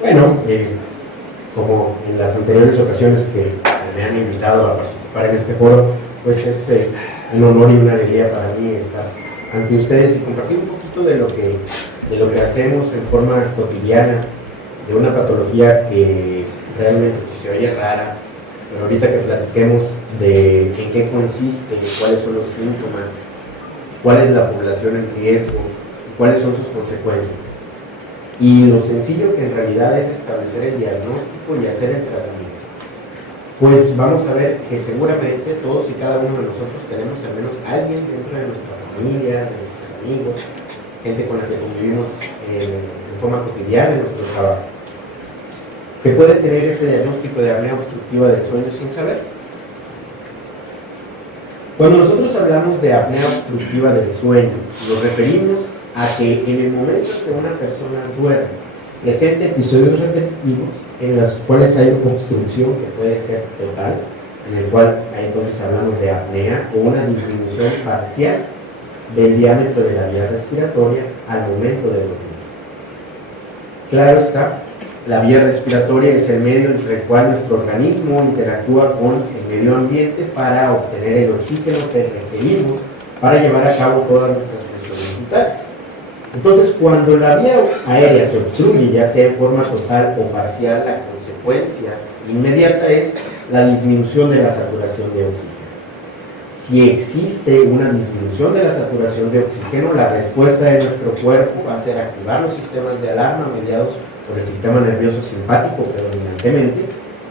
Bueno, como en las anteriores ocasiones que me han invitado a participar en este foro, pues es un honor y una alegría para mí estar ante ustedes y compartir un poquito de lo que hacemos en forma cotidiana, de una patología que realmente se oye rara, pero ahorita que platiquemos de en qué consiste, cuáles son los síntomas, cuál es la población en riesgo, cuáles son sus consecuencias. Y lo sencillo que en realidad es establecer el diagnóstico y hacer el tratamiento. Pues vamos a ver que seguramente todos y cada uno de nosotros tenemos al menos alguien dentro de nuestra familia, de nuestros amigos, gente con la que convivimos en forma cotidiana en nuestro trabajo, que puede tener este diagnóstico de apnea obstructiva del sueño sin saber. Cuando nosotros hablamos de apnea obstructiva del sueño, nos referimos a que en el momento que una persona duerme, presenta episodios repetitivos en los cuales hay obstrucción que puede ser total, en el cual entonces hablamos de apnea, o una disminución parcial del diámetro de la vía respiratoria al momento de dormir. Claro está, la vía respiratoria es el medio entre el cual nuestro organismo interactúa con el medio ambiente para obtener el oxígeno que requerimos para llevar a cabo todas nuestras funciones vitales. Entonces, cuando la vía aérea se obstruye, ya sea en forma total o parcial, la consecuencia inmediata es la disminución de la saturación de oxígeno. Si existe una disminución de la saturación de oxígeno, la respuesta de nuestro cuerpo va a ser activar los sistemas de alarma mediados por el sistema nervioso simpático predominantemente,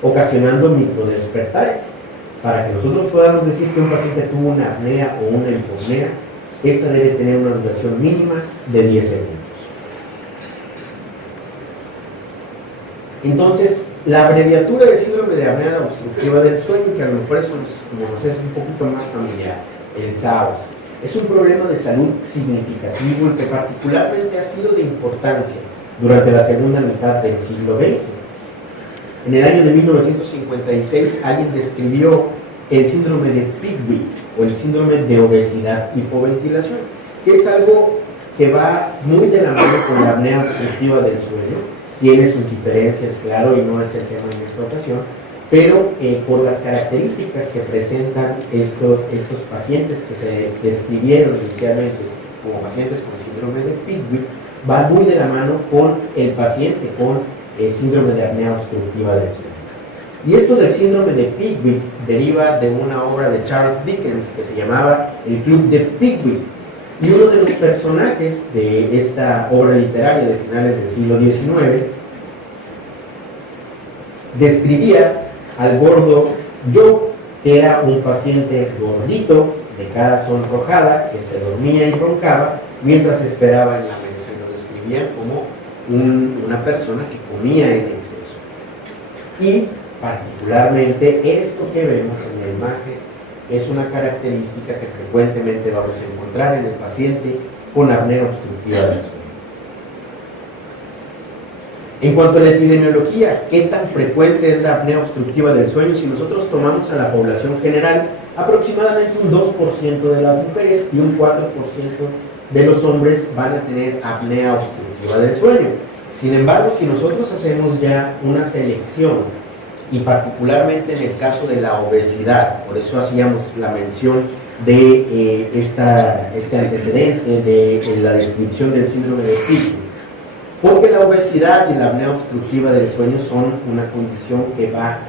ocasionando microdespertares. Para que nosotros podamos decir que un paciente tuvo una apnea o una hipopnea, esta debe tener una duración mínima de 10 segundos. Entonces, la abreviatura del síndrome de apnea obstructiva del sueño, que a lo mejor es un poquito más familiar, el SAOS, es un problema de salud significativo y que particularmente ha sido de importancia durante la segunda mitad del siglo XX. En el año de 1956, alguien describió el síndrome de Pickwick, o el síndrome de obesidad-hipoventilación, que es algo que va muy de la mano con la apnea obstructiva del sueño. Tiene sus diferencias, claro, y no es el tema en esta ocasión, pero por las características que presentan estos pacientes que se describieron inicialmente como pacientes con síndrome de Pickwick, va muy de la mano con el paciente con el síndrome de apnea obstructiva del sueño. Y esto del síndrome de Pickwick deriva de una obra de Charles Dickens que se llamaba El Club de Pickwick. Y uno de los personajes de esta obra literaria de finales del siglo XIX describía al gordo Joe, que era un paciente gordito, de cara sonrojada, que se dormía y roncaba mientras esperaba en la mesa. Y lo describía como una persona que comía en exceso. Y particularmente esto que vemos en la imagen es una característica que frecuentemente vamos a encontrar en el paciente con apnea obstructiva del sueño. En cuanto a la epidemiología, ¿qué tan frecuente es la apnea obstructiva del sueño? Si nosotros tomamos a la población general, aproximadamente un 2% de las mujeres y un 4% de los hombres van a tener apnea obstructiva del sueño. Sin embargo, si nosotros hacemos ya una selección, y particularmente en el caso de la obesidad, por eso hacíamos la mención de este antecedente de la descripción del síndrome de Pickwick, porque la obesidad y la apnea obstructiva del sueño son una condición que va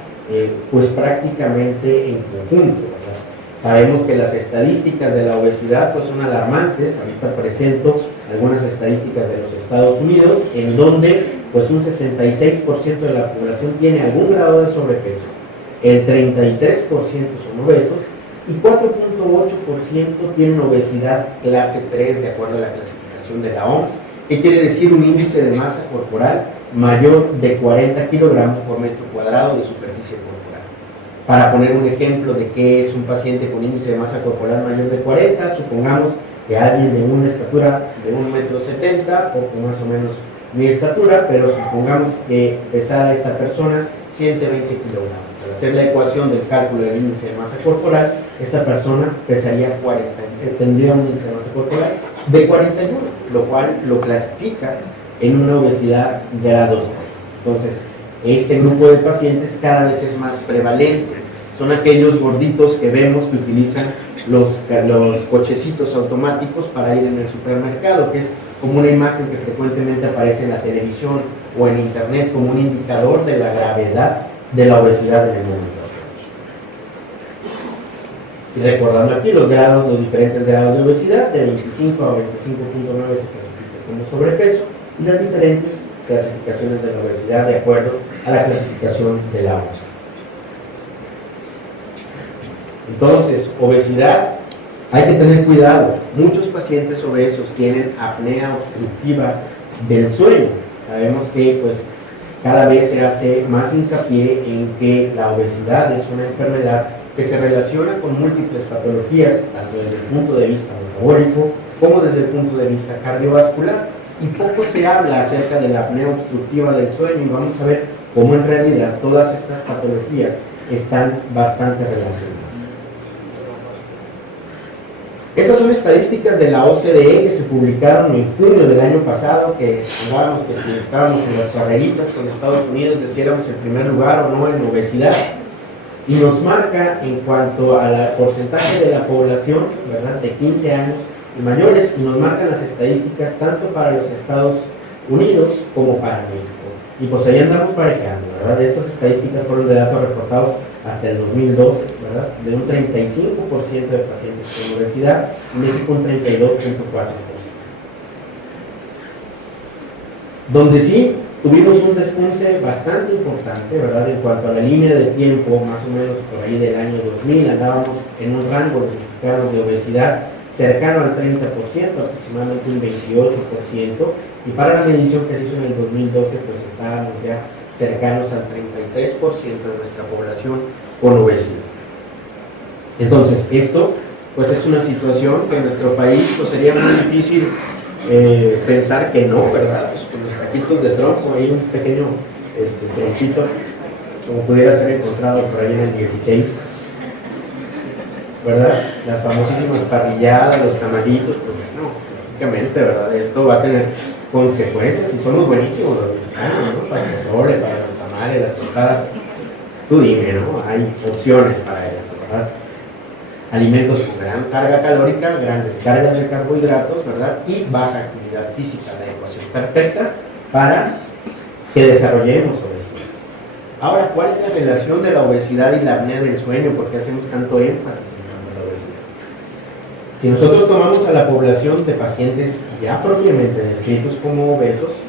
pues prácticamente en conjunto, ¿verdad? Sabemos que las estadísticas de la obesidad pues son alarmantes. Ahorita presento algunas estadísticas de los Estados Unidos, en donde pues un 66% de la población tiene algún grado de sobrepeso, el 33% son obesos y 4.8% tienen obesidad clase 3 de acuerdo a la clasificación de la OMS, que quiere decir un índice de masa corporal mayor de 40 kilogramos por metro cuadrado de superficie corporal. Para poner un ejemplo de qué es un paciente con índice de masa corporal mayor de 40, supongamos que alguien de una estatura de 1,70 m, poco más o menos mi estatura, pero supongamos que pesara esta persona 120 kilogramos. Al hacer la ecuación del cálculo del índice de masa corporal, esta persona pesaría tendría un índice de masa corporal de 41, lo cual lo clasifica en una obesidad grado 3. Entonces, este grupo de pacientes cada vez es más prevalente. Son aquellos gorditos que vemos que utilizan los cochecitos automáticos para ir en el supermercado, que es como una imagen que frecuentemente aparece en la televisión o en internet como un indicador de la gravedad de la obesidad en el mundo. Y recordando aquí los diferentes grados de obesidad, de 25 a 25.9 se clasifica como sobrepeso, y las diferentes clasificaciones de la obesidad de acuerdo a la clasificación de la OMS. Entonces, obesidad, hay que tener cuidado. Muchos pacientes obesos tienen apnea obstructiva del sueño. Sabemos que pues cada vez se hace más hincapié en que la obesidad es una enfermedad que se relaciona con múltiples patologías, tanto desde el punto de vista metabólico como desde el punto de vista cardiovascular. Y poco se habla acerca de la apnea obstructiva del sueño, y vamos a ver cómo en realidad todas estas patologías están bastante relacionadas. Estas son estadísticas de la OCDE que se publicaron en junio del año pasado, que hablábamos que si estábamos en las carreritas con Estados Unidos, deciéramos el primer lugar o no en obesidad, y nos marca en cuanto al porcentaje de la población, ¿verdad?, de 15 años y mayores, y nos marcan las estadísticas tanto para los Estados Unidos como para México. Y pues ahí andamos parejando, ¿verdad? Estas estadísticas fueron de datos reportados hasta el 2012, ¿verdad? De un 35% de pacientes con obesidad, en México un 32.4%. Donde sí tuvimos un despunte bastante importante, ¿verdad? En cuanto a la línea de tiempo, más o menos por ahí del año 2000, andábamos en un rango de mexicanos de obesidad cercano al 30%, aproximadamente un 28%, y para la medición que se hizo en el 2012, pues estábamos ya cercanos al 33% de nuestra población con obesidad. Entonces, esto pues es una situación que en nuestro país pues sería muy difícil pensar que no, ¿verdad? Pues con los taquitos de tronco, hay un pequeño tronquito, como pudiera ser encontrado por ahí en el 16, ¿verdad? Las famosísimas parrilladas, los tamalitos, pues bueno, prácticamente, ¿verdad? Esto va a tener consecuencias, y somos buenísimos los mexicanos, ¿no? Para el pozole, para los tamales, las tostadas, tú dime, ¿no? Hay opciones para esto, ¿verdad? Alimentos con gran carga calórica, grandes cargas de carbohidratos, ¿verdad? Y baja actividad física, la ecuación perfecta para que desarrollemos obesidad. Ahora, ¿cuál es la relación de la obesidad y la apnea del sueño? ¿Por qué hacemos tanto énfasis en la obesidad? Si nosotros tomamos a la población de pacientes ya propiamente descritos como obesos,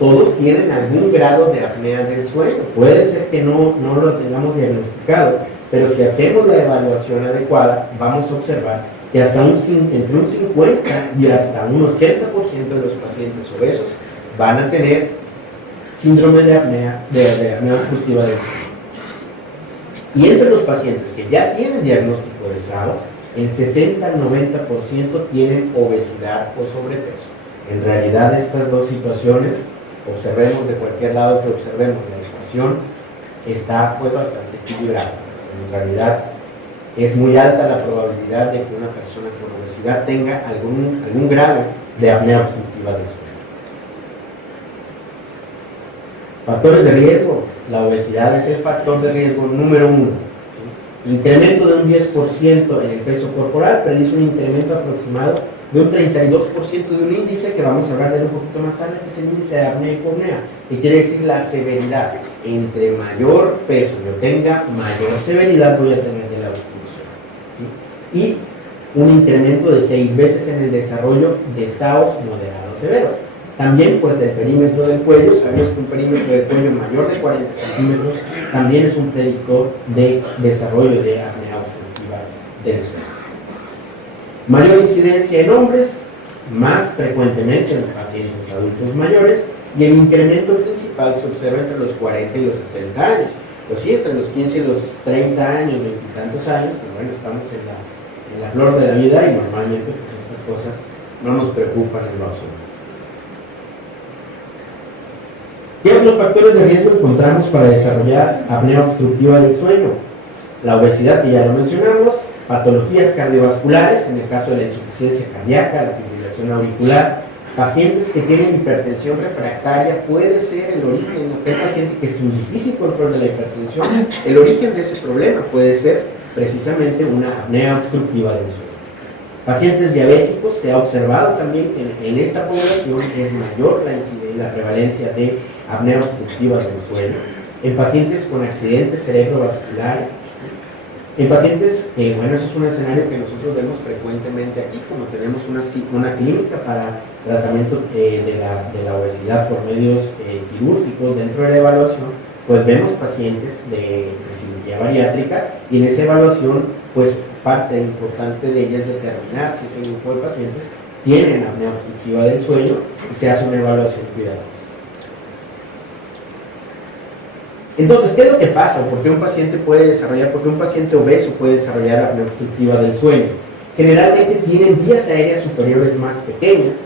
todos tienen algún grado de apnea del sueño. Puede ser que no lo tengamos diagnosticado, pero si hacemos la evaluación adecuada, vamos a observar que entre un 50 y hasta un 80% de los pacientes obesos van a tener síndrome de apnea obstructiva del sueño. Y entre los pacientes que ya tienen diagnóstico de SAOS, el 60 al 90% tienen obesidad o sobrepeso. En realidad, estas dos situaciones, observemos de cualquier lado que observemos, la ecuación está pues bastante equilibrada. En realidad, es muy alta la probabilidad de que una persona con obesidad tenga algún grado de apnea obstructiva del sueño. Factores de riesgo. La obesidad es el factor de riesgo número 1. ¿Sí? Incremento de un 10% en el peso corporal predice un incremento aproximado de un 32% de un índice que vamos a hablar de él un poquito más tarde, que es el índice de apnea y hipopnea, que quiere decir la severidad. Entre mayor peso yo tenga, mayor severidad voy a tener de la obstrucción. ¿Sí? Y un incremento de 6 veces en el desarrollo de SAOS moderado severo. También pues del perímetro del cuello, sabemos que un perímetro del cuello mayor de 40 centímetros también es un predictor de desarrollo de apnea obstructiva del sueño. Mayor incidencia en hombres, más frecuentemente en pacientes adultos mayores, y el incremento principal se observa entre los 40 y los 60 años. Pues sí, entre los 15 y los 30 años, 20 y tantos años, pues bueno, estamos en la flor de la vida, y normalmente pues estas cosas no nos preocupan en lo absoluto. ¿Qué otros factores de riesgo encontramos para desarrollar apnea obstructiva del sueño? La obesidad, que ya lo mencionamos, patologías cardiovasculares, en el caso de la insuficiencia cardíaca, la fibrilación auricular, Pacientes que tienen hipertensión refractaria puede ser el origen, aquel paciente que sin difícil control de la hipertensión, el origen de ese problema puede ser precisamente una apnea obstructiva del sueño. Pacientes diabéticos, se ha observado también que en esta población es mayor la prevalencia de apnea obstructiva del sueño. En pacientes con accidentes cerebrovasculares, en pacientes, bueno, eso es un escenario que nosotros vemos frecuentemente aquí, como tenemos una clínica para tratamiento de la obesidad por medios quirúrgicos dentro de la evaluación, pues vemos pacientes de cirugía bariátrica y en esa evaluación, pues parte importante de ella es determinar si ese grupo de pacientes tienen apnea obstructiva del sueño y se hace una evaluación cuidadosa. Entonces, ¿qué es lo que pasa? ¿Por qué un paciente obeso puede desarrollar apnea obstructiva del sueño? Generalmente tienen vías aéreas superiores más pequeñas,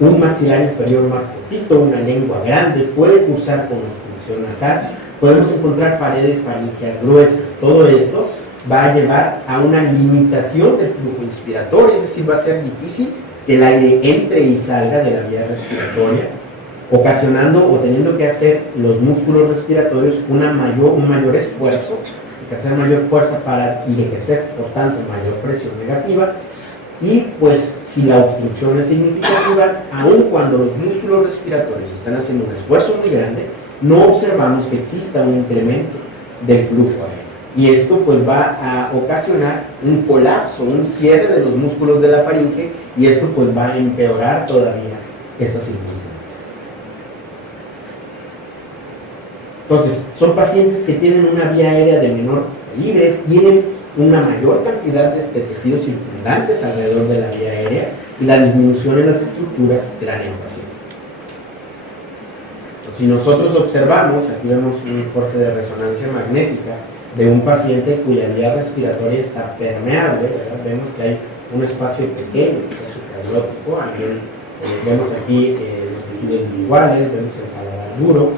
un maxilar inferior más cortito, una lengua grande, puede cursar con obstrucción nasal, podemos encontrar paredes faríngeas gruesas. Todo esto va a llevar a una limitación del flujo inspiratorio, es decir, va a ser difícil que el aire entre y salga de la vía respiratoria, ocasionando o teniendo que hacer los músculos respiratorios un mayor esfuerzo, ejercer mayor fuerza y ejercer, por tanto, mayor presión negativa. Y pues si la obstrucción es significativa, aun cuando los músculos respiratorios están haciendo un esfuerzo muy grande, no observamos que exista un incremento del flujo aéreo. Y esto pues va a ocasionar un colapso, un cierre de los músculos de la faringe, y esto pues va a empeorar todavía esta circunstancia. Entonces, son pacientes que tienen una vía aérea de menor calibre, tienen una mayor cantidad de tejidos circundantes alrededor de la vía aérea y la disminución en las estructuras craneofaciales. Si nosotros observamos, aquí vemos un corte de resonancia magnética de un paciente cuya vía respiratoria está permeable, ¿verdad? Vemos que hay un espacio pequeño, que es supraglótico, vemos aquí los tejidos linguales, vemos el paladar duro,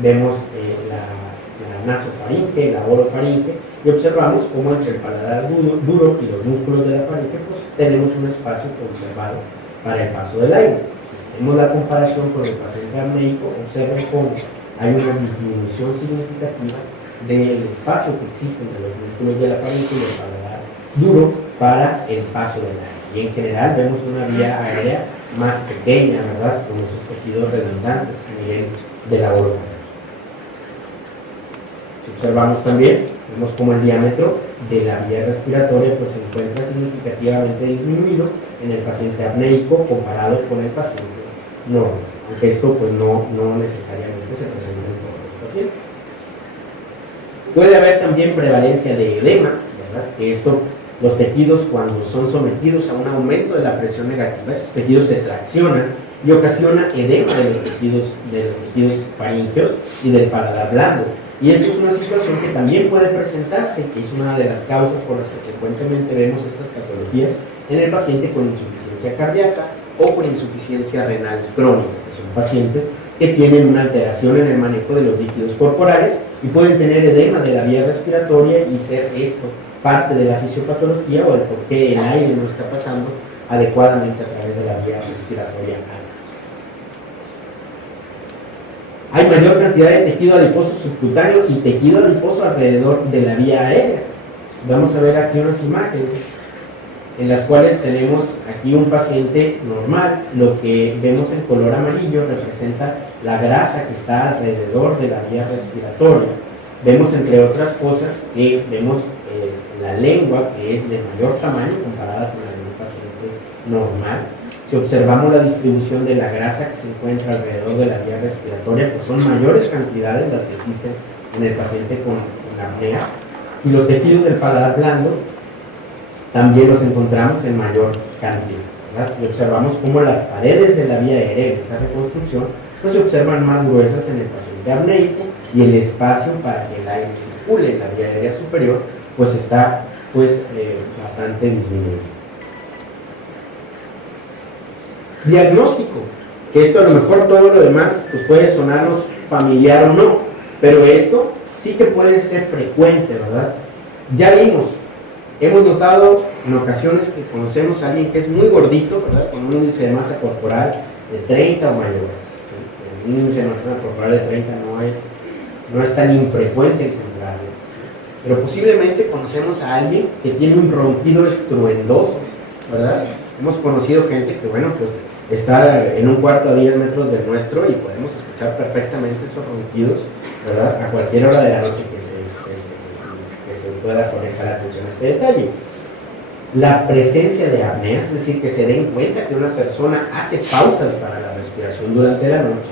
vemos la nasofaringe, la orofaringe, y observamos cómo entre el paladar duro y los músculos de la faringe pues tenemos un espacio conservado para el paso del aire. Si hacemos la comparación con el paciente apneico, observen cómo hay una disminución significativa del espacio que existe entre los músculos de la faringe y el paladar duro para el paso del aire. Y en general vemos una vía aérea más pequeña, ¿verdad?, con esos tejidos redundantes a nivel de la orofaringe. Observamos también, vemos como el diámetro de la vía respiratoria pues se encuentra significativamente disminuido en el paciente apneico comparado con el paciente normal, aunque esto pues no necesariamente se presenta en todos los pacientes. Puede haber también prevalencia de edema, ¿verdad? Que los tejidos cuando son sometidos a un aumento de la presión negativa, estos tejidos se traccionan y ocasiona edema de los tejidos faríngeos y del paladar blando. Y esto es una situación que también puede presentarse, que es una de las causas por las que frecuentemente vemos estas patologías en el paciente con insuficiencia cardíaca o con insuficiencia renal crónica, que son pacientes que tienen una alteración en el manejo de los líquidos corporales y pueden tener edema de la vía respiratoria y ser esto parte de la fisiopatología o el por qué el aire no está pasando adecuadamente a través de la vía respiratoria alta. Hay mayor cantidad de tejido adiposo subcutáneo y tejido adiposo alrededor de la vía aérea. Vamos a ver aquí unas imágenes en las cuales tenemos aquí un paciente normal. Lo que vemos en color amarillo representa la grasa que está alrededor de la vía respiratoria. Vemos, entre otras cosas, que vemos la lengua, que es de mayor tamaño comparada con la de un paciente normal. Si observamos la distribución de la grasa que se encuentra alrededor de la vía respiratoria, pues son mayores cantidades las que existen en el paciente con apnea. Y los tejidos del paladar blando también los encontramos en mayor cantidad, ¿verdad? Y observamos cómo las paredes de la vía aérea en esta reconstrucción pues se observan más gruesas en el paciente apneico y el espacio para que el aire circule en la vía aérea superior pues está bastante disminuido. Diagnóstico, que esto a lo mejor todo lo demás pues puede sonarnos familiar o no, pero esto sí que puede ser frecuente, ¿verdad? Ya hemos notado en ocasiones que conocemos a alguien que es muy gordito, ¿verdad?, con un índice de masa corporal de 30 o mayor. ¿Sí? Un índice de masa corporal de 30 no es tan infrecuente encontrarlo. ¿Sí? Pero posiblemente conocemos a alguien que tiene un ronquido estruendoso, ¿verdad? Hemos conocido gente que, bueno, pues está en un cuarto a 10 metros del nuestro y podemos escuchar perfectamente esos ronquidos, ¿verdad? A cualquier hora de la noche que se pueda poner la atención a este detalle. La presencia de apnea, es decir, que se den cuenta que una persona hace pausas para la respiración durante la noche.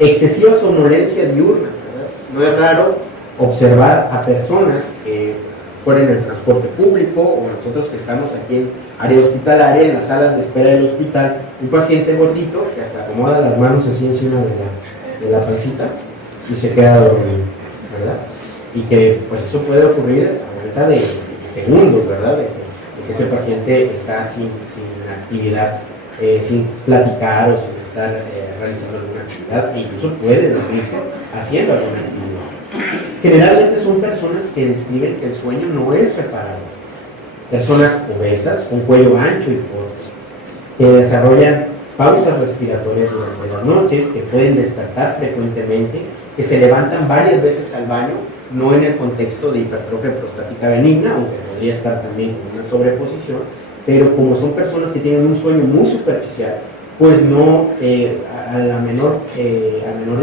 Excesiva somnolencia diurna, ¿verdad? No es raro observar a personas que ponen el transporte público o nosotros que estamos aquí en área hospitalaria, en las salas de espera del hospital, un paciente gordito que hasta acomoda las manos así encima de la pancita y se queda dormido, ¿verdad? Y que pues eso puede ocurrir a vuelta de segundos, ¿verdad? De que ese paciente está sin actividad, sin platicar o sin estar realizando alguna actividad, e incluso puede dormirse haciendo alguna actividad. Generalmente son personas que describen que el sueño no es reparador. Personas obesas, con cuello ancho y corto, que desarrollan pausas respiratorias durante las noches, que pueden despertar frecuentemente, que se levantan varias veces al baño, no en el contexto de hipertrofia prostática benigna, aunque podría estar también con una sobreposición, pero como son personas que tienen un sueño muy superficial, pues no al menor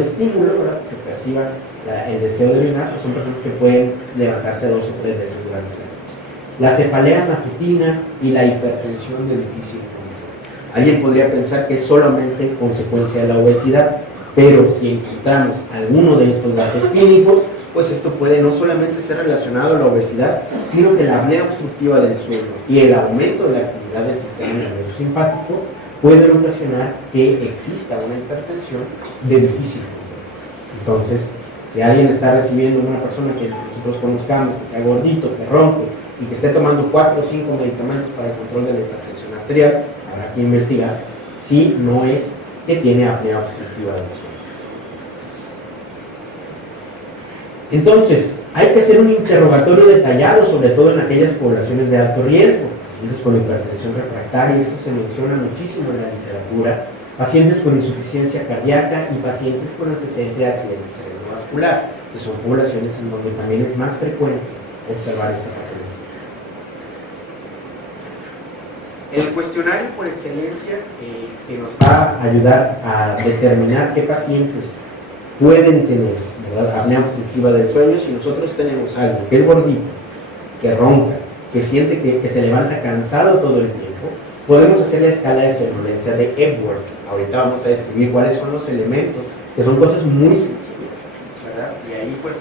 estímulo, ¿verdad?, se perciba el deseo de orinar, pues son personas que pueden levantarse 2 o 3 veces durante la noche. La cefalea matutina y la hipertensión de difícil control. Alguien podría pensar que es solamente consecuencia de la obesidad, pero si encontramos alguno de estos datos clínicos, pues esto puede no solamente ser relacionado a la obesidad, sino que la apnea obstructiva del sueño y el aumento de la actividad del sistema nervioso simpático pueden ocasionar que exista una hipertensión de difícil control. Entonces, si alguien está recibiendo una persona que nosotros conozcamos, que sea gordito, que ronque y que esté tomando 4 o 5 medicamentos para el control de la hipertensión arterial, habrá que investigar si no es que tiene apnea obstructiva del sueño. Entonces, hay que hacer un interrogatorio detallado, sobre todo en aquellas poblaciones de alto riesgo, pacientes con hipertensión refractaria, esto se menciona muchísimo en la literatura, pacientes con insuficiencia cardíaca y pacientes con antecedente de accidente cerebrovascular, que son poblaciones en donde también es más frecuente observar esta patología. El cuestionario por excelencia que nos va a ayudar a determinar qué pacientes pueden tener, ¿verdad?, apnea obstructiva del sueño. Si nosotros tenemos a alguien que es gordito, que ronca, que siente que se levanta cansado todo el tiempo, podemos hacer la escala de somnolencia de Epworth. Ahorita vamos a describir cuáles son los elementos, que son cosas muy sencillas, ¿verdad? Y ahí pues,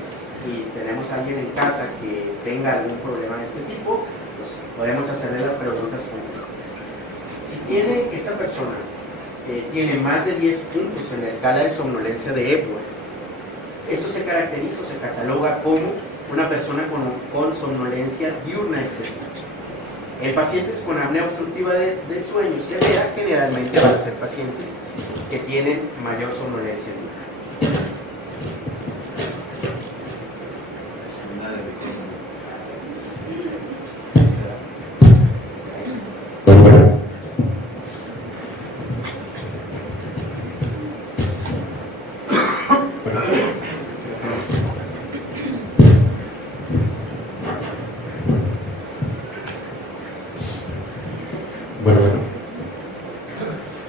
si tenemos a alguien en casa que tenga algún problema de este tipo, pues podemos hacerle las preguntas como: si tiene esta persona que tiene más de 10 puntos en la escala de somnolencia de Epworth, esto se caracteriza o se cataloga como una persona con somnolencia diurna excesiva. En pacientes con apnea obstructiva de sueño severa, generalmente van a ser pacientes que tienen mayor somnolencia diurna.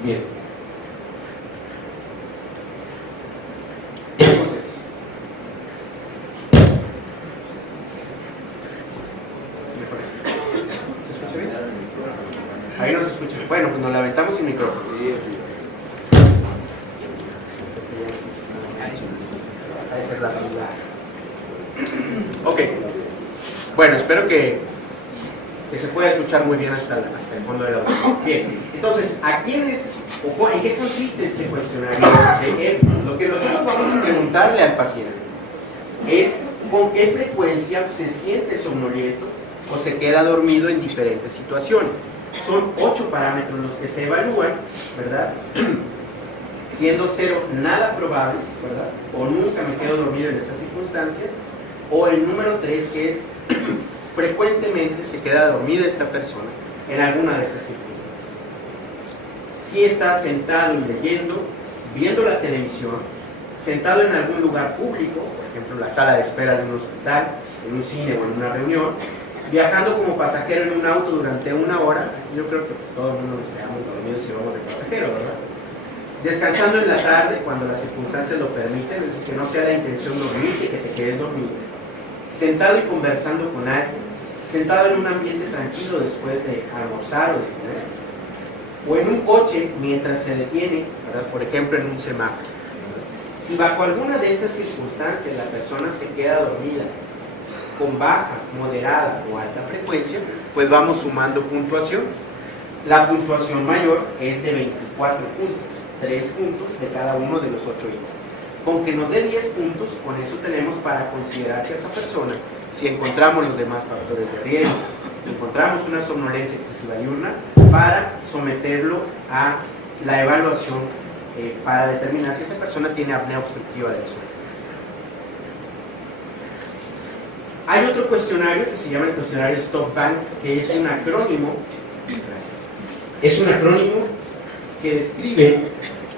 Bien. Entonces, ¿se escucha bien? Ahí no se escucha. Bueno, pues nos la aventamos sin micrófono. Esa es la figura. Ok. Bueno, espero que se pueda escuchar muy bien hasta el fondo del audio. Bien, entonces, ¿a quiénes o en qué consiste este cuestionario? Lo que nosotros vamos a preguntarle al paciente es con qué frecuencia se siente somnoliento o se queda dormido en diferentes situaciones. Son 8 parámetros los que se evalúan, ¿verdad? Siendo 0 nada probable, ¿verdad?, o nunca me quedo dormido en estas circunstancias, o el número 3, que es frecuentemente se queda dormida esta persona en alguna de estas circunstancias. si estás sentado y leyendo, viendo la televisión, sentado en algún lugar público, por ejemplo la sala de espera de un hospital, en un cine o en una reunión, viajando como pasajero en un auto durante una hora. Yo creo que pues, todo el mundo nos quedamos dormidos si vamos de pasajero, ¿verdad? Descansando en la tarde cuando las circunstancias lo permiten, es decir, que no sea la intención dormirte, que te quedes dormido. Sentado y conversando con alguien, sentado en un ambiente tranquilo después de almorzar o de comer, o en un coche mientras se detiene, ¿verdad? Por ejemplo en un semáforo. Si bajo alguna de estas circunstancias la persona se queda dormida con baja, moderada o alta frecuencia, pues vamos sumando puntuación. La puntuación mayor es de 24 puntos, 3 puntos de cada uno de los 8 ítems. Con que nos dé 10 puntos, con eso tenemos para considerar que esa persona, si encontramos los demás factores de riesgo, encontramos una somnolencia excesiva diurna, para someterlo a la evaluación para determinar si esa persona tiene apnea obstructiva del sueño. Hay otro cuestionario que se llama el cuestionario Stop Bank, que es un acrónimo, es un acrónimo que describe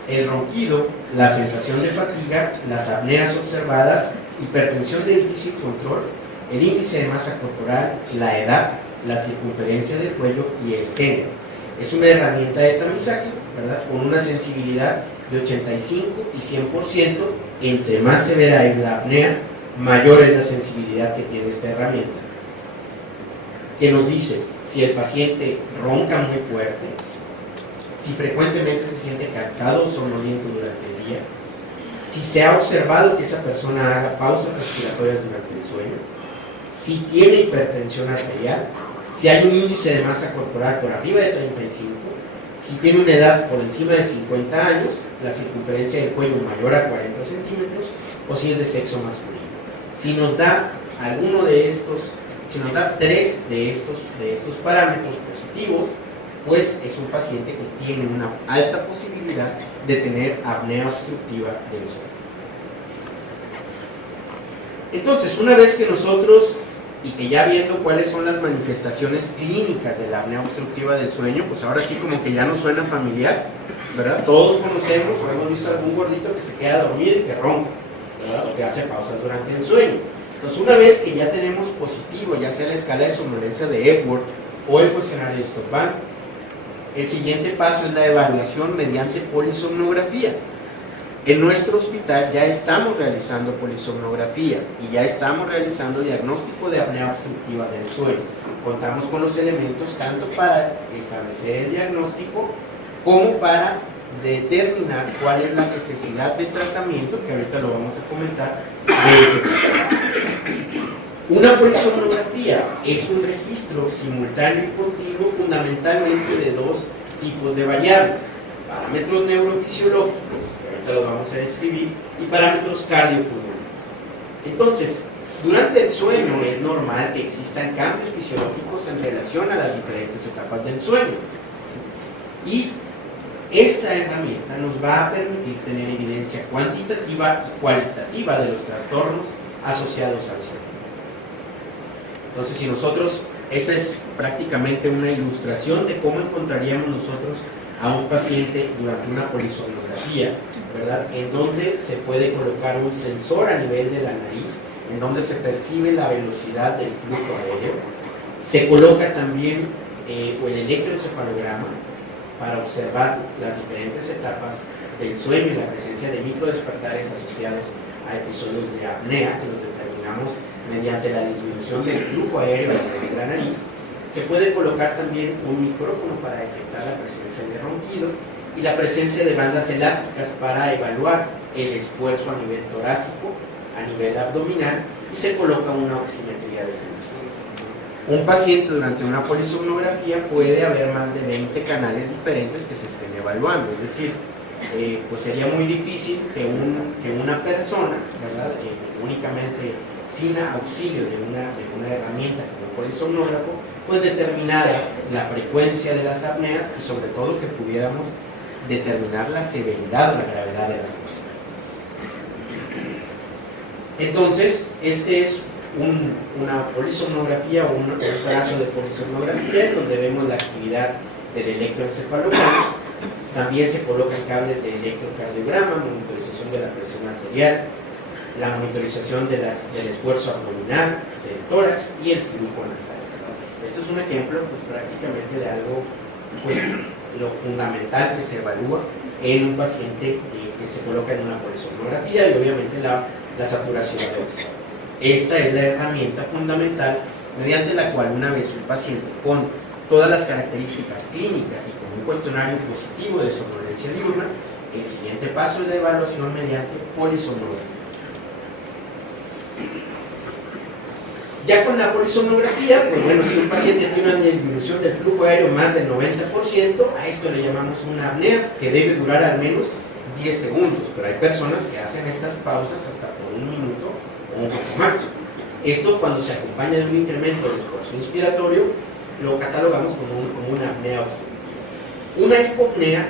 el ronquido, la sensación de fatiga, las apneas observadas, hipertensión de difícil control, el índice de masa corporal, la edad, la circunferencia del cuello y el género. Es una herramienta de tamizaje, ¿verdad? Con una sensibilidad de 85 y 100%. Entre más severa es la apnea, mayor es la sensibilidad que tiene esta herramienta, que nos dice si el paciente ronca muy fuerte, si frecuentemente se siente cansado o somnoliento durante el día, si se ha observado que esa persona haga pausas respiratorias durante el sueño, si tiene hipertensión arterial, si hay un índice de masa corporal por arriba de 35, si tiene una edad por encima de 50 años, la circunferencia del cuello mayor a 40 centímetros, o si es de sexo masculino. Si nos da alguno de estos, si nos da 3 de estos parámetros positivos, pues es un paciente que tiene una alta posibilidad de tener apnea obstructiva del sueño. Entonces, una vez que nosotros, y que ya viendo cuáles son las manifestaciones clínicas de la apnea obstructiva del sueño, pues ahora sí como que ya nos suena familiar, ¿verdad? Todos conocemos o hemos visto algún gordito que se queda dormido y que ronca, ¿verdad? O que hace pausas durante el sueño. Entonces, una vez que ya tenemos positivo, ya sea la escala de somnolencia de Epworth o el cuestionario de Stop Bank, el siguiente paso es la evaluación mediante polisomnografía. En nuestro hospital ya estamos realizando polisomnografía y ya estamos realizando diagnóstico de apnea obstructiva del sueño. Contamos con los elementos tanto para establecer el diagnóstico como para determinar cuál es la necesidad de tratamiento, que ahorita lo vamos a comentar, de ese paciente. Una polisomnografía es un registro simultáneo y continuo fundamentalmente de 2 tipos de variables: parámetros neurofisiológicos, ahorita los vamos a describir, y parámetros cardiopulmonares. Entonces, durante el sueño es normal que existan cambios fisiológicos en relación a las diferentes etapas del sueño, ¿sí? Y esta herramienta nos va a permitir tener evidencia cuantitativa y cualitativa de los trastornos asociados al sueño. Entonces, si nosotros, esa es prácticamente una ilustración de cómo encontraríamos nosotros a un paciente durante una polisomnografía, ¿verdad? En donde se puede colocar un sensor a nivel de la nariz, en donde se percibe la velocidad del flujo aéreo. Se coloca también el electroencefalograma para observar las diferentes etapas del sueño y la presencia de microdespertares asociados a episodios de apnea, que los determinamos mediante la disminución del flujo aéreo a nivel de la nariz. Se puede colocar también un micrófono para detectar la presencia de ronquido y la presencia de bandas elásticas para evaluar el esfuerzo a nivel torácico, a nivel abdominal, y se coloca una oximetría de pulso. Un paciente durante una polisomnografía puede haber más de 20 canales diferentes que se estén evaluando, es decir, pues sería muy difícil que una persona, ¿verdad? Únicamente sin auxilio de una herramienta como un polisomnógrafo, pues determinara la frecuencia de las apneas y sobre todo que pudiéramos determinar la severidad o la gravedad de las mismas. Entonces, este es una polisomnografía o un trazo de polisomnografía en donde vemos la actividad del electroencefalograma También se colocan cables de electrocardiograma, monitorización de la presión arterial, la monitorización del esfuerzo abdominal, del tórax y el flujo nasal, ¿verdad? Esto es un ejemplo pues, prácticamente de algo, pues, lo fundamental que se evalúa en un paciente que se coloca en una polisomnografía y obviamente la saturación de oxígeno. Esta es la herramienta fundamental mediante la cual una vez un paciente con todas las características clínicas y con un cuestionario positivo de somnolencia diurna, el siguiente paso es la evaluación mediante polisomnografía. Ya con la polisomnografía, pues bueno, si un paciente tiene una disminución del flujo aéreo más del 90%, a esto le llamamos una apnea, que debe durar al menos 10 segundos, pero hay personas que hacen estas pausas hasta por 1 minuto o un poco más. Esto, cuando se acompaña de un incremento del esfuerzo inspiratorio, lo catalogamos como una apnea obstructiva. Una hipopnea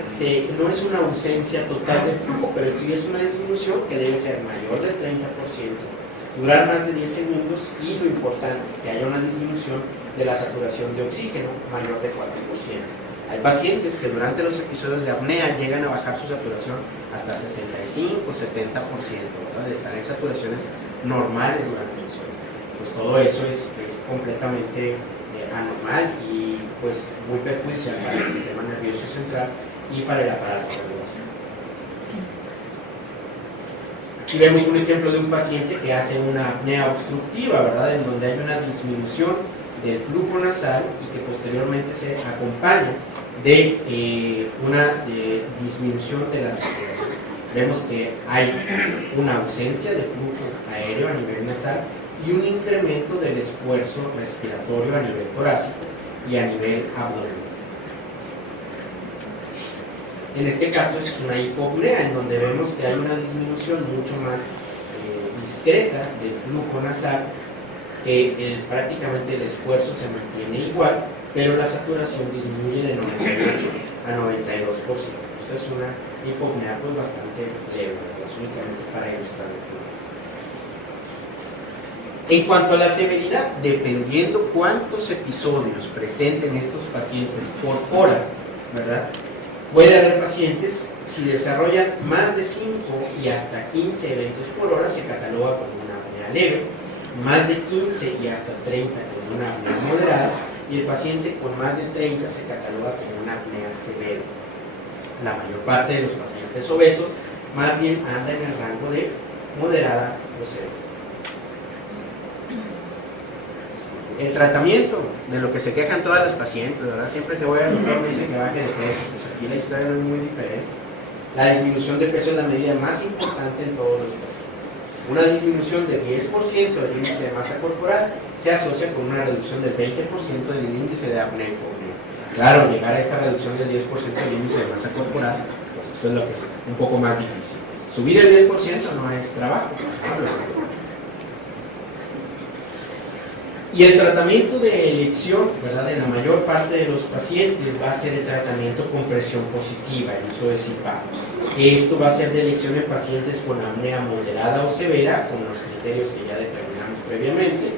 no es una ausencia total del flujo, pero sí es una disminución que debe ser mayor del 30%, durar más de 10 segundos y, lo importante, que haya una disminución de la saturación de oxígeno mayor de 4%. Hay pacientes que durante los episodios de apnea llegan a bajar su saturación hasta 65 o 70%, ¿verdad? De estar en saturaciones normales durante el sueño. Pues todo eso es completamente anormal y pues muy perjudicial para el sistema nervioso central y para el aparato cardiovascular. Aquí vemos un ejemplo de un paciente que hace una apnea obstructiva, ¿verdad? En donde hay una disminución del flujo nasal y que posteriormente se acompaña de una disminución de la saturación. Vemos que hay una ausencia de flujo aéreo a nivel nasal y un incremento del esfuerzo respiratorio a nivel torácico y a nivel abdominal. En este caso es una hipopnea, en donde vemos que hay una disminución mucho más discreta del flujo nasal, que prácticamente el esfuerzo se mantiene igual, pero la saturación disminuye de 98 a 92%. Esta es una hipopnea pues bastante leve, es únicamente para ilustrar el tema. En cuanto a la severidad, dependiendo cuántos episodios presenten estos pacientes por hora, ¿verdad? Puede haber pacientes, si desarrollan más de 5 y hasta 15 eventos por hora, se cataloga como una apnea leve, más de 15 y hasta 30 como una apnea moderada, y el paciente con más de 30 se cataloga como una apnea severa. La mayor parte de los pacientes obesos más bien anda en el rango de moderada o severa. El tratamiento, de lo que se quejan todas las pacientes, ¿verdad? Siempre que voy al doctor me dicen que baje de peso, pues aquí la historia no es muy diferente. La disminución de peso es la medida más importante en todos los pacientes. Una disminución de 10% del índice de masa corporal se asocia con una reducción del 20% del índice de apnea hipopnea. Claro, llegar a esta reducción del 10% del índice de masa corporal, pues eso es lo que es un poco más difícil. Subir el 10% no es trabajo, ¿no? Y el tratamiento de elección, ¿verdad?, de la mayor parte de los pacientes va a ser el tratamiento con presión positiva, el uso de CPAP. Esto va a ser de elección en pacientes con apnea moderada o severa, con los criterios que ya determinamos previamente,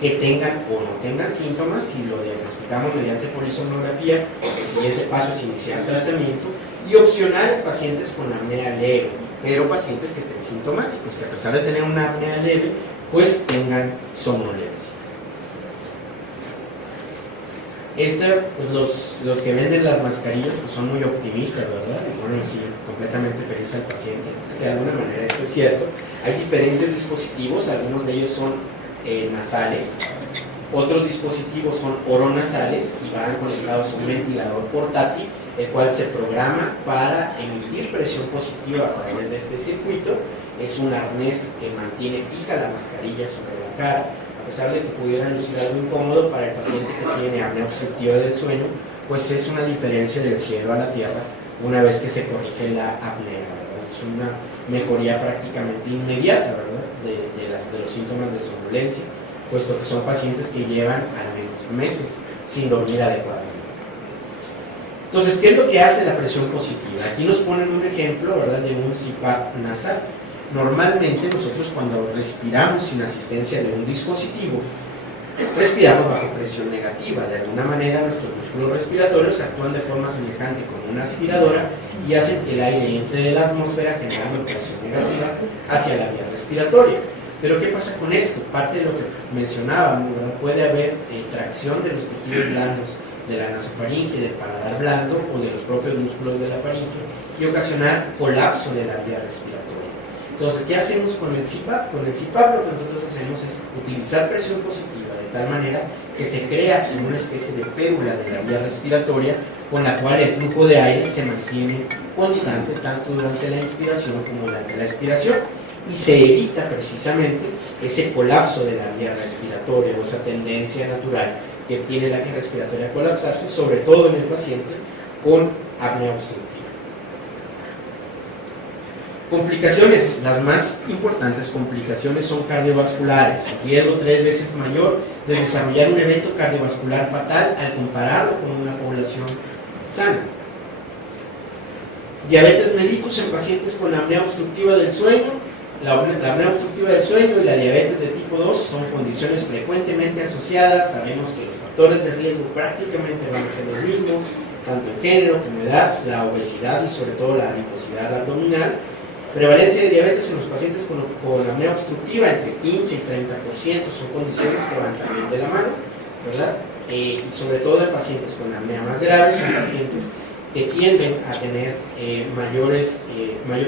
que tengan o no tengan síntomas. Si lo diagnosticamos mediante polisomnografía, el siguiente paso es iniciar tratamiento, y opcional en pacientes con apnea leve, pero pacientes que estén sintomáticos, que a pesar de tener una apnea leve, pues tengan somnolencia. Pues los que venden las mascarillas pues son muy optimistas, ¿verdad? Y ponen así completamente feliz al paciente. De alguna manera esto es cierto. Hay diferentes dispositivos, algunos de ellos son nasales, otros dispositivos son oronasales y van conectados a un ventilador portátil, el cual se programa para emitir presión positiva a través de este circuito. Es un arnés que mantiene fija la mascarilla sobre la cara. A pesar de que pudiera lucir algo incómodo para el paciente que tiene apnea obstructiva del sueño, pues es una diferencia del cielo a la tierra una vez que se corrige la apnea, ¿verdad? Es una mejoría prácticamente inmediata, ¿verdad?, de los síntomas de somnolencia, puesto que son pacientes que llevan al menos meses sin dormir adecuadamente. Entonces, ¿qué es lo que hace la presión positiva? Aquí nos ponen un ejemplo, ¿verdad?, de un CPAP nasal. Normalmente nosotros, cuando respiramos sin asistencia de un dispositivo, respiramos bajo presión negativa. De alguna manera nuestros músculos respiratorios actúan de forma semejante como una aspiradora y hacen que el aire entre en la atmósfera generando presión negativa hacia la vía respiratoria. Pero ¿qué pasa con esto? Parte de lo que mencionábamos, ¿verdad? Puede haber tracción de los tejidos blandos de la nasofaringe, del paladar blando o de los propios músculos de la faringe y ocasionar colapso de la vía respiratoria. Entonces, ¿qué hacemos con el CPAP? Con el CPAP lo que nosotros hacemos es utilizar presión positiva de tal manera que se crea una especie de férula de la vía respiratoria con la cual el flujo de aire se mantiene constante tanto durante la inspiración como durante la expiración y se evita precisamente ese colapso de la vía respiratoria o esa tendencia natural que tiene la vía respiratoria a colapsarse, sobre todo en el paciente con apnea obstructiva. Complicaciones, las más importantes complicaciones son cardiovasculares, riesgo 3 veces mayor de desarrollar un evento cardiovascular fatal al compararlo con una población sana. Diabetes mellitus en pacientes con apnea obstructiva del sueño. La apnea obstructiva del sueño y la diabetes de tipo 2 son condiciones frecuentemente asociadas. Sabemos que los factores de riesgo prácticamente van a ser los mismos, tanto en género como edad, la obesidad y sobre todo la adiposidad abdominal. Prevalencia de diabetes en los pacientes con apnea obstructiva entre 15 y 30%, son condiciones que van también de la mano, ¿verdad? Y sobre todo en pacientes con apnea más grave, son pacientes que tienden a tener mayor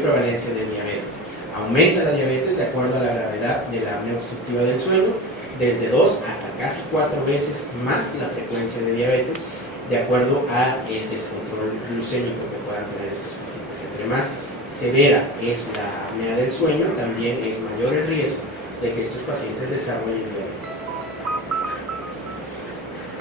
prevalencia de diabetes. Aumenta la diabetes de acuerdo a la gravedad de la apnea obstructiva del sueño, desde 2 hasta casi 4 veces más la frecuencia de diabetes, de acuerdo al descontrol glucémico que puedan tener estos pacientes. Entre más severa es la apnea del sueño, también es mayor el riesgo de que estos pacientes desarrollen diabetes.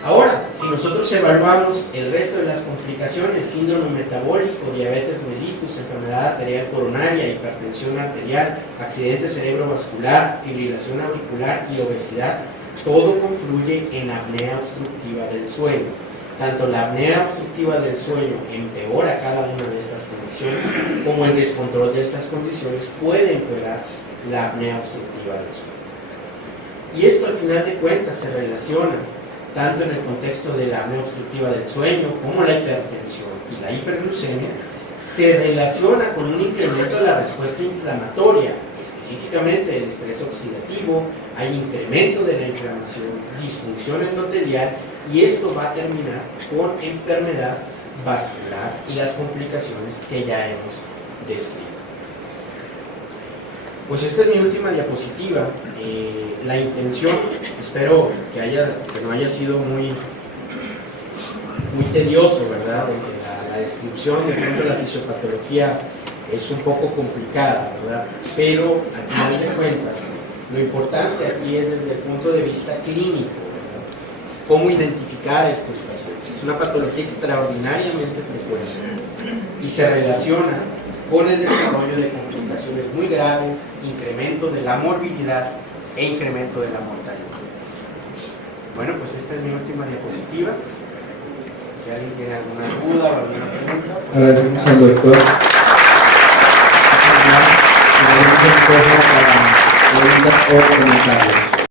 Ahora, si nosotros evaluamos el resto de las complicaciones, síndrome metabólico, diabetes mellitus, enfermedad arterial coronaria, hipertensión arterial, accidente cerebrovascular, fibrilación auricular y obesidad, todo confluye en apnea obstructiva del sueño. Tanto la apnea obstructiva del sueño empeora cada una de estas condiciones, como el descontrol de estas condiciones puede empeorar la apnea obstructiva del sueño. Y esto al final de cuentas se relaciona tanto en el contexto de la apnea obstructiva del sueño como la hipertensión y la hiperglucemia, se relaciona con un incremento de la respuesta inflamatoria, específicamente el estrés oxidativo, hay incremento de la inflamación, disfunción endotelial, y esto va a terminar con enfermedad vascular y las complicaciones que ya hemos descrito. Pues esta es mi última diapositiva. La intención, espero que no haya sido muy tedioso, ¿verdad? La descripción, de pronto la fisiopatología es un poco complicada, ¿verdad? Pero al final de cuentas, lo importante aquí es desde el punto de vista clínico, ¿verdad? Cómo identificar a estos pacientes. Es una patología extraordinariamente frecuente y se relaciona con el desarrollo de complicaciones muy graves, incremento de la morbilidad e incremento de la mortalidad. Bueno, pues esta es mi última diapositiva. Si alguien tiene alguna duda o alguna pregunta, pues agradecemos al doctor. Para preguntas o comentarios.